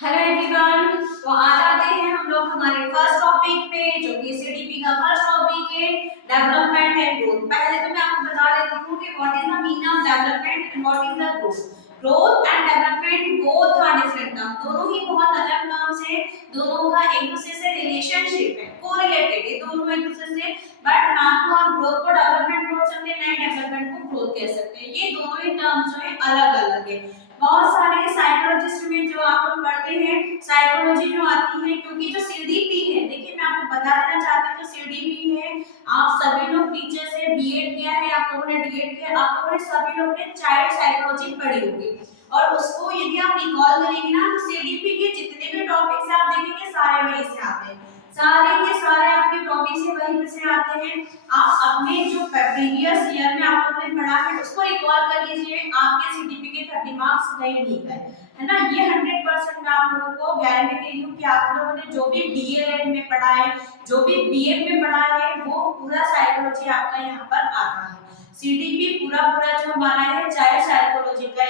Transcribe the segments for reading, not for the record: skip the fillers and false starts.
Hello everyone. तो आज आते हैं हम लोग हमारे फर्स्ट टॉपिक पे जो कि सीडीपी का फर्स्ट टॉपिक है, डेवलपमेंट एंड ग्रोथ। पहले तो मैं आपको बता देती हूँ कि what is the meaning of development and what is the growth. Growth and development both are different term, दोनों ही बहुत अलग टर्म्स है। दोनों का एक दूसरे से रिलेशनशिप है, कोरिलेटेड है दोनों एक दूसरे से। बट ना तो आप ग्रोथ को डेवलपमेंट बोल सकते हैं, ना डेवलपमेंट को ग्रोथ कह सकते हैं। ये दोनों ही टर्म्स जो है अलग अलग है। बहुत सारे साइकोलॉजिस्ट में जो आप लोग पढ़ते हैं, साइकोलॉजी जो आती है, क्योंकि जो सीडीपी है, देखिए मैं आपको बता देना चाहती हूँ, जो सीडीपी है, आप सभी लोग टीचर से बीएड किया है, आप लोगों ने डीएड किया, आप लोगों ने सभी लोगों ने चाइल्ड साइकोलॉजी पढ़ी होगी। और उसको यदि आप रिकॉल करेंगे ना, तो सीडीपी के जितने भी टॉपिक्स आप देखेंगे सारे वहीं से आते हैं, सारे के सारे आपके टॉपिक से वहीं से आते हैं। आप अपने जो प्रीवियस ईयर में आप लोगों ने पढ़ा है उसको रिकॉल कर लीजिए, आपके सीडीपी के 30 मार्क्स नहीं गए, है ना। ये 100% मैं आप लोगों को गारंटी दे रही हूँ कि आप लोगों ने जो भी डीएलएड में पढ़ा है, जो भी बीएड में पढ़ा है, वो पूरा साइकोलॉजी आपका यहाँ पर आता है। सीडीपी पूरा पूरा जो हमारा है चाइल्ड साइकोलॉजी का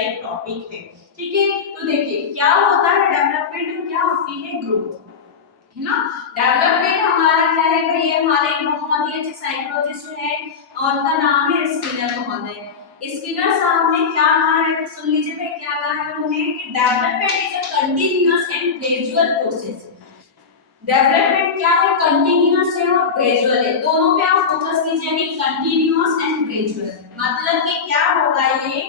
एक टॉपिक है, ठीक है। तो देखिए क्या होता है डेवलपमेंट और क्या होती है ग्रोथ, है ना। डेवलपमेंट हमारा क्या है भाई, ये हमारे बहुत ही अच्छे साइकोलॉजिस्ट है और उनका नाम है स्किनर महोदय। स्किनर साहब ने क्या कहा है, तो सुन लीजिए भाई क्या कहा है उन्होंने कि development is a continuous and gradual process. Development क्या है, कंटीन्यूअस है और ग्रेजुअल है, दोनों पे आप फोकस कीजिए, कंटीन्यूअस एंड ग्रेजुअल। मतलब कि क्या होगा ये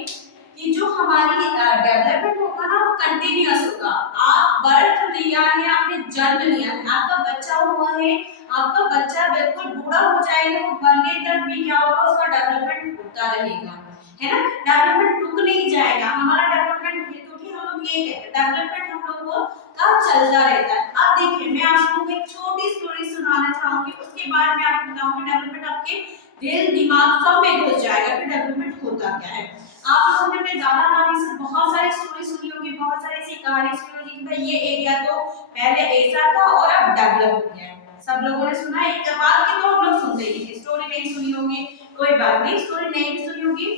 कि जो हमारी डेवलपमेंट होगा ना वो कंटीन्यूअस होगा। आप बर्थ लिया है, आपने जन्म लिया है, आपका बच्चा हुआ है, आपका बच्चा बिल्कुल बूढ़ा हो जाएगा, वो बनने तक भी क्या होगा, उसका डेवलपमेंट होता रहेगा, है ना। डेवलपमेंट रुक नहीं जाएगा हमारा डेवलपमेंट, क्योंकि हम लोग ये कहते हैं डेवलपमेंट हम लोग को का चलता रहता है। अब देखिए मैं आपको एक छोटी स्टोरी सुनाना चाहूंगी, उसके बाद मैं आपको बताऊंगी डेवलपमेंट आपके दिल दिमाग सब में घुस जाएगा कि डेवलपमेंट होता क्या है। आप लोगों ने अपने दादा नानी से बहुत सारी स्टोरी सुनी होगी, बहुत सारी ऐसी कहानी सुनी होगी कि भाई ये एरिया तो पहले ऐसा था और अब डेवलप हो गया है। सब लोगों ने सुना है, एक बात की तो हम लोग सुनते ही, स्टोरी नहीं सुनी होगी कोई बात नहीं, स्टोरी नहीं भी सुनी होगी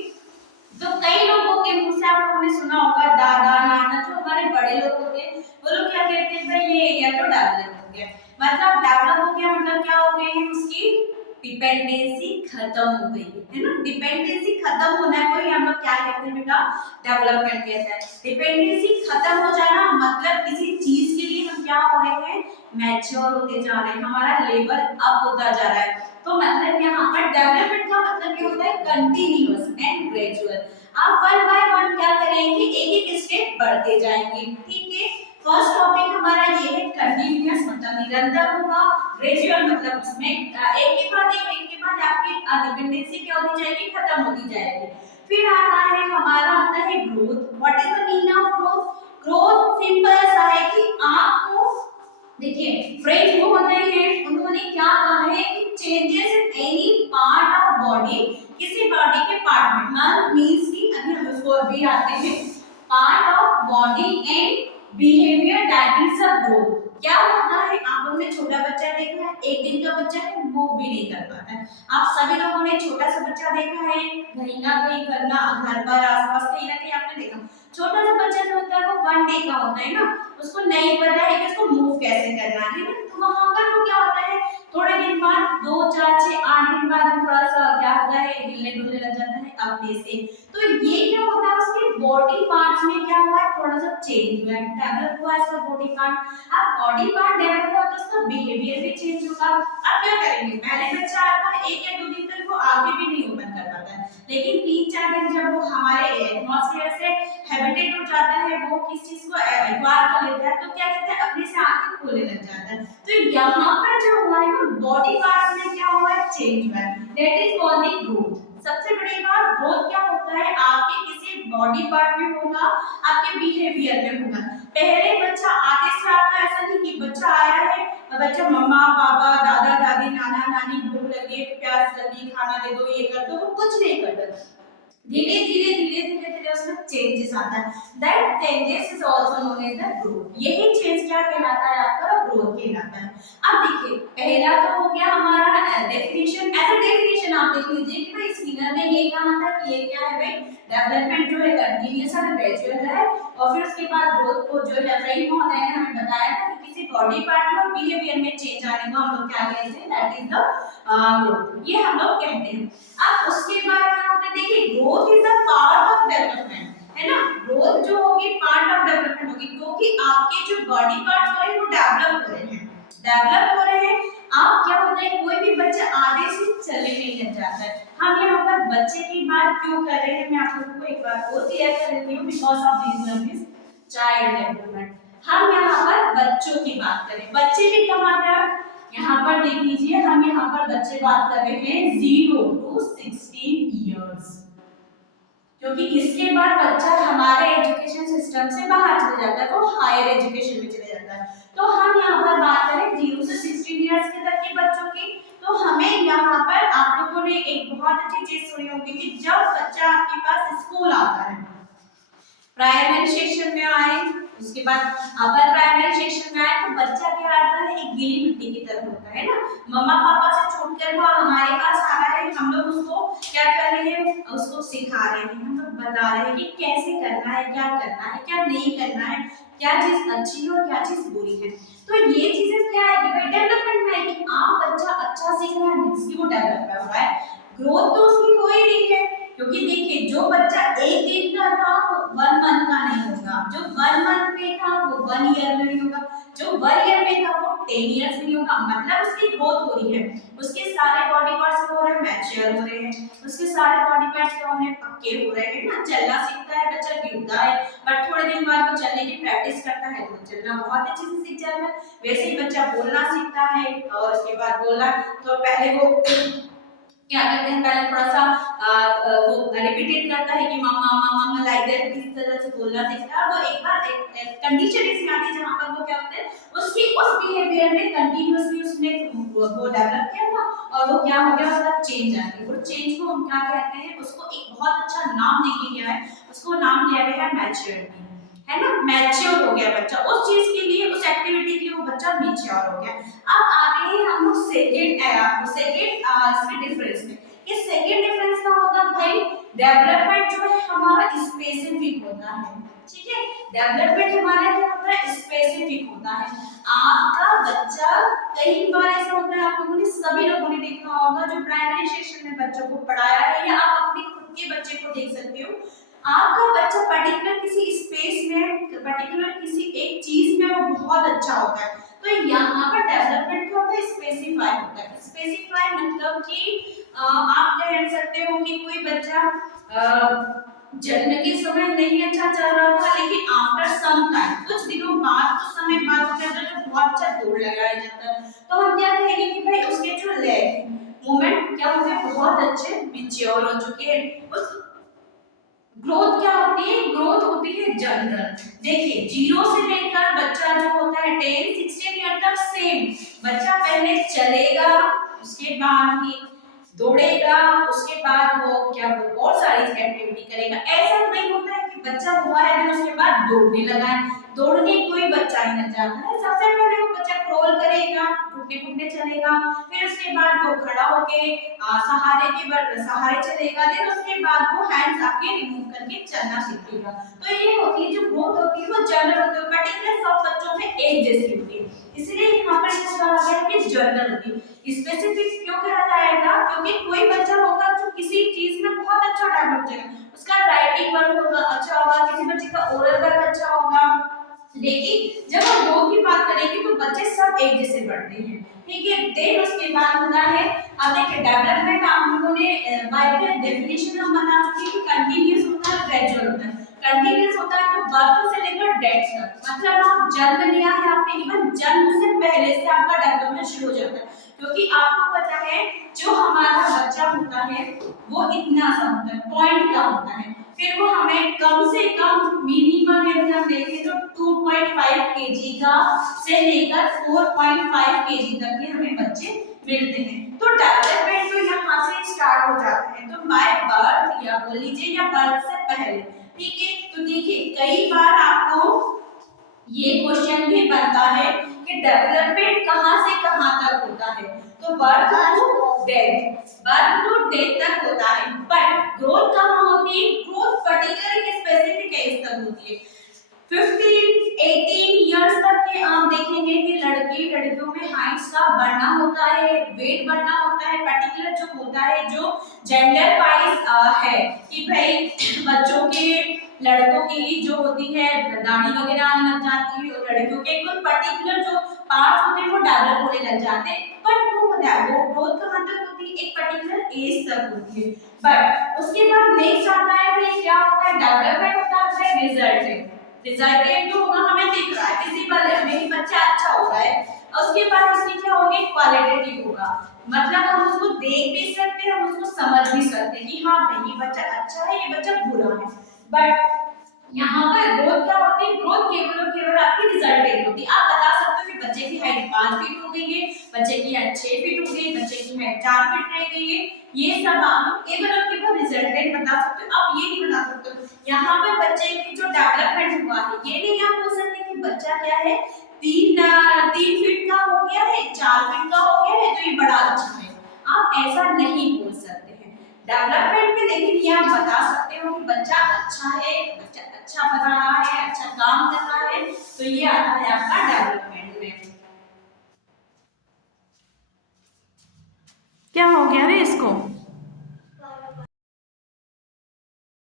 तो कई लोगों के मुंह से आप लोगों ने सुना होगा, दादा नाना जो हमारे बड़े लोग होते हैं वो लोग क्या कहते हैं, भाई ये एरिया तो डेवलप हो गया। मतलब डेवलप हो गया मतलब क्या हो गई है, उसकी डिपेंडेंसी खत्म हो गई है ना। डिपेंडेंसी खत्म होना है कोई हम लोग क्या कहते हैं बेटा, डेवलपमेंट कहते हैं। डिपेंडेंसी खत्म हो जाना मतलब किसी चीज के लिए हम क्या हो रहे हैं, मैच्योर होते जा रहे हैं, हमारा लेवल अप होता जा रहा है। तो मतलब यहाँ पर डेवलपमेंट का मतलब ये होता है कंटिन्यूअस एंड ग्रेजुअल। आप वन बाय वन क्या करेंगे, एक एक स्टेप बढ़ते जाएंगे, ठीक है। फर्स्ट टॉपिक हमारा ये है कंटिन्यूअस मतलब निरंतर होगा, ग्रेजुअल मतलब उसमें एक के बाद आपकी डिपेंडेंसी क्या होती जाएगी, खत्म होती जाएगी। फिर आता है हमारा आता है growth. What is the meaning of growth? Growth simple सा है कि आपको देखिए फ्रेंच महोदय हैं, उन्होंने क्या कहा है कि changes in any part of body, किसी बॉडी के पार्ट में, मान मींस की अभी हम उसको अभी आते हैं part of body and behaviour that is a growth. क्या होता है, आप लोगों ने छोटा बच्चा देखा है, एक दिन का बच्चा है वो भी नहीं कर पाता है। आप सभी लोगों ने छोटा सा बच्चा देखा है, कहीं ना कहीं घर पर आसपास कहीं ना कहीं आपने देखा। छोटा सा बच्चा जो होता है वो 1 डे का होता है ना, उसको नहीं पता है कि उसको मूव कैसे करना है ना, तो वहां पर वो क्या होता है, थोड़े दिन बाद 2 4 6 8 दिन बाद थोड़ा सा क्या होता है, हिलने डुलने लग जाता है अपने से। तो ये क्या होता है, उसके बॉडी पार्ट्स में क्या हुआ है, थोड़ा सा चेंज हुआ है, डेवलप हुआ है उसका बॉडी पार्ट। अब बॉडी पार्ट डेवलप हुआ तो उसका बिहेवियर भी चेंज होगा। अब क्या करेंगे, पहले बच्चा आता है 1 या 2 दिन तक वो आगे भी नहीं ओपन कर पाता है, लेकिन 3 4 दिन जब वो हमारे एटमॉस्फेयर से हैबिटेट हो जाता है, वो किस चीज को एक्वायर कर लेता है, तो क्या कहते हैं अपने से आंखें खोलने लग जाता है। तो यहाँ पर जो हुआ है बॉडी पार्ट्स में क्या हुआ है, चेंज हुआ है, that is called the growth. सबसे बड़ी बात ग्रोथ क्या होता है, आपके किसी बॉडी पार्ट में होगा, आपके बिहेवियर में होगा। पहले बच्चा आते से आपका ऐसा नहीं कि बच्चा आया है, बच्चा मम्मा पापा दादा दादी नाना नानी भूख लगी प्यास लगी खाना दे दो ये कर दो, वो कुछ नहीं करता। धीरे उसमें चेंजेस आता है। That changes is also known as the growth. यही चेंज क्या कहलाता है आपका? ग्रोथ कहलाता है। अब देखिए पहला तो हो गया हमारा डेफिनेशन। एज अ डेफिनेशन आप देख लीजिए कि भाई स्किनर ने ये कहा था कि ये क्या है भाई, डेवलपमेंट जो है कंटीन्यूअस और ग्रेजुअल है। और फिर उसके बाद ग्रोथ को जो है फ्रेंड महोदय ने हमें बताया था कि किसी बॉडी पार्ट में बिहेवियर में चेंज आने को हम लोग क्या कहते हैं? That is the growth. ये हम लोग कहते हैं। अब उसके बाद क्या होता है? देखिए growth is a part of development, है ना। ग्रोथ जो होगी पार्ट ऑफ डेवलपमेंट होगी, क्योंकि आपके जो बॉडी पार्ट्स हो रहे हैं वो डेवलप हो रहे हैं, डेवलप हो रहे हैं। आप क्या होता है, कोई भी बच्चा आधे से चलने नहीं लग जाता है। हम यहाँ पर बच्चे की बात क्यों कर रहे हैं, मैं आप लोगों को एक बार और क्लियर कर देती हूँ। Because of this child development, हम यहाँ पर बच्चों की बात करें। बच्चे भी कहाँ तक, यहाँ पर देख लीजिए, हम यहाँ पर बच्चे बात कर रहे हैं 0 to 16 इयर्स, क्योंकि इसके बाद बच्चा हमारे एजुकेशन सिस्टम से बाहर चले जाता है, वो हायर एजुकेशन में चले जाता है। तो हम यहाँ पर बात करें 0 से 16 इयर्स के तक के बच्चों की, तो हमें यहाँ पर आप लोगों ने एक बहुत अच्छी चीज सुनी होगी कि जब बच्चा आपके पास स्कूल आता है, प्राइमरी सेक्शन में आए, उसके बाद अपर प्राइमरी सेक्शन में आए, तो बच्चा क्या आता है, एक गीली मिट्टी की तरह होता है ना। मम्मा पापा से छूटकर वो हमारे पास आ रहा है, हम लोग उसको क्या कर रहे हैं, उसको सिखा रहे हैं, हम लोग बता रहे हैं कि कैसे करना है, क्या करना है, क्या नहीं करना है, क्या चीज अच्छी है और क्या चीज बुरी है। तो ये चीजें क्या है कि डेवलपमेंट में है कि आप बच्चा अच्छा सीख रहा है, मींस कि वो डेवलप हो रहा है। ग्रोथ तो उसकी हो ही रही है, क्योंकि देखिए जो बच्चा एक दिन का था वो 1 मंथ का नहीं होगा, जो 1 मंथ में था वो 1 ईयर में नहीं होगा, जो 1 ईयर में था वो 10 इयर्स में नहीं होगा। मतलब उसकी ग्रोथ हो रही है, उसके सारे बॉडी पार्ट्स हो रहे हैं, मैच्योर हो रहे हैं, उसके सारे बॉडी पार्ट्स क्या हो रहे हैं, पक्के हो रहे हैं ना। चलना सीखता है बच्चा, गिरता है, बट थोड़े दिन बाद वो चलने की प्रैक्टिस करता है तो चलना बहुत अच्छे से सीख जाता है। वैसे ही बच्चा बोलना सीखता है, और उसके बाद बोलना, तो पहले वो क्या करते हैं, पहले थोड़ा सा वो रिपीटेट करता है कि मम्मा मम्मा लाइक दैट, इस तरह से बोलना सीखता है। वो एक बार एक कंडीशन ऐसी आती है जहां पर वो क्या होता है, उसकी उस बिहेवियर में कंटीन्यूअसली उसने वो डेवलप किया था, और वो क्या हो गया, उसका चेंज आ गया। वो चेंज को हम क्या कहते हैं, उसको एक बहुत अच्छा नाम दिया गया है, उसको नाम दिया गया है मैच्योरिटी, है ना। मैच्योर हो गया बच्चा उस चीज के लिए, उस एक्टिविटी के लिए वो बच्चा मैच्योर हो गया। अब आते हैं हम लोग सेकंड इसके डिफरेंस में। ये सेकंड डिफरेंस का होता है भाई, डेवलपमेंट जो है हमारा स्पेसिफिक होता है, ठीक है। डेवलपमेंट हमारा क्या होता है, स्पेसिफिक होता है। आपका बच्चा, कई बार ऐसा होता है, आप लोगों ने सभी लोगों ने देखा होगा जो प्राइमरी सेक्शन में बच्चों को पढ़ाया है, या आप अपने खुद के बच्चे को देख सकते हो, आपका बच्चा पर्टिकुलर किसी स्पेस में, पर्टिकुलर किसी एक चीज में वो बहुत अच्छा होता है। तो यहाँ पर डेवलपमेंट क्या होता है, स्पेसिफाई होता है। स्पेसिफाई मतलब कि आप कह सकते हो कि कोई बच्चा जन्म के समय नहीं अच्छा चल रहा था, लेकिन आफ्टर सम टाइम, कुछ दिनों बाद, कुछ समय बाद क्या होता है, बहुत अच्छा दौड़ लगाया जाता है, तो हम क्या कहेंगे कि भाई उसके जो लेग मूवमेंट क्या होते हैं, बहुत अच्छे मैच्योर हो चुके हैं। उस ग्रोथ क्या होती है, ग्रोथ होती है जनरल। देखिए 0 से लेकर बच्चा जो होता है 10 16 ईयर तक सेम, बच्चा पहले चलेगा, उसके बाद ही दौड़ेगा, उसके बाद वो क्या और सारी एक्टिविटी करेगा। ऐसा नहीं होता है कि बच्चा हुआ है फिर उसके बाद दौड़ने लगा है, दौड़ने कोई बच्चा ही नहीं जाता है। सबसे पहले वो बच्चा क्रॉल करेगा, घुटने घुटने चलेगा, फिर उसके बाद वो खड़ा होके सहारे चलेगा, फिर उसके बाद वो हैंड्स आपके रिमूव करके चलना सीखेगा। तो ये होती है जो ग्रोथ होती है वो जनरल होती है, पर्टिकुलर सब बच्चों में एक जैसी होती है, इसलिए यहाँ पर इसको कहा गया है कि जनरल होती है। स्पेसिफिक क्यों कहा जाएगा, क्योंकि कोई बच्चा होगा जो किसी चीज में बहुत अच्छा डेवलप हो जाएगा, उसका राइटिंग वर्क होगा अच्छा होगा, किसी बच्चे का ओरल वर्क अच्छा होगा। लेकिन जब हम ग्रोथ की बात करेंगे तो बच्चे सब एक जैसे बढ़ते हैं, ठीक है। देन उसके बाद होता है, अब देखिए डेवलपमेंट आप लोगों ने बाय द डेफिनेशन हम बता चुके हैं कि कंटीन्यूअस होता है, ग्रेजुअल होता है। कंटीन्यूअस होता है तो बर्थ से लेकर डेथ तक, मतलब आप जन्म लिया है आपने, इवन जन्म से पहले से आपका डेवलपमेंट शुरू हो जाता है, क्योंकि आपको पता है जो हमारा बच्चा होता है वो इतना सा होता है, पॉइंट का होता है, फिर वो हमें कम से कम मिनिमम यदि हम देखें तो 2.5 केजी का से लेकर 4.5 केजी तक के हमें बच्चे मिलते हैं। तो डेवलपमेंट तो यहाँ से स्टार्ट हो जाता है। तो बाय बर्थ या बोल लीजिए या बर्थ से पहले, ठीक है। तो देखिए कई बार आपको ये क्वेश्चन भी बनता है कि डेवलपमेंट कहाँ से कहाँ तक होता है। तो बर्थ टू डेथ तक होता है, बट ग्रोथ कहाँ होती है? ग्रोथ पर्टिकुलर एक स्पेसिफिक एज तक होती है। 15-18 इयर्स तक के आप देखेंगे कि लड़के लड़कियों में हाइट्स का बढ़ना होता है, वेट बढ़ना होता है, पर्टिकुलर जो होता है जो जेंडर वाइज है कि भाई बच्चों के लड़कों की जो होती है दाढ़ी वगैरह आने लग जाती है और लड़कियों के कुछ पर्टिकुलर जो पार्ट्स होते हैं वो डेवलप होने लग जाते हैं, बट वो ग्रोथ कहाँ तक होती है? एक पर्टिकुलर एज तक होती है। बट उसके बाद नेक्स्ट आता है कि क्या होता है? डेवलपमेंट होता है रिजल्टेंट। रिजल्टेंट जो होगा हमें दिख रहा है विजिबल है, मेरी बच्चा अच्छा हो रहा है। उसके बाद उसकी क्या होगी? क्वालिटेटिव होगा, मतलब हम उसको देख भी सकते हैं, हम उसको समझ भी सकते हैं कि हाँ भाई ये बच्चा अच्छा है, ये बच्चा बुरा है। बट यहाँ पर ग्रोथ क्या होती है? ग्रोथ केवल और केवल आपकी रिजल्टेंट होती है। आप बता सकते हो कि बच्चे की हाइट 5 फीट हो गई है, बच्चे की हाइट 6 फीट हो गई, बच्चे की हाइट 4 फीट रह गई है, ये सब आप केवल और केवल रिजल्टेंट बता सकते हो। आप ये नहीं बता सकते हो यहाँ पर बच्चे की जो डेवलपमेंट हुआ है, ये नहीं आप बोल सकते कि बच्चा क्या है 3 फीट का हो गया है, 4 फीट का हो गया है तो ये बड़ा अच्छा है। आप ऐसा नहीं बोल सकते हैं। डेवलपमेंट में लेकिन ये आप बता सकते हो कि बच्चा अच्छा है, बच्चा अच्छा बना रहा है, अच्छा काम कर रहा है, तो ये आता है आपका डेवलपमेंट में। क्या हो गया रे इसको?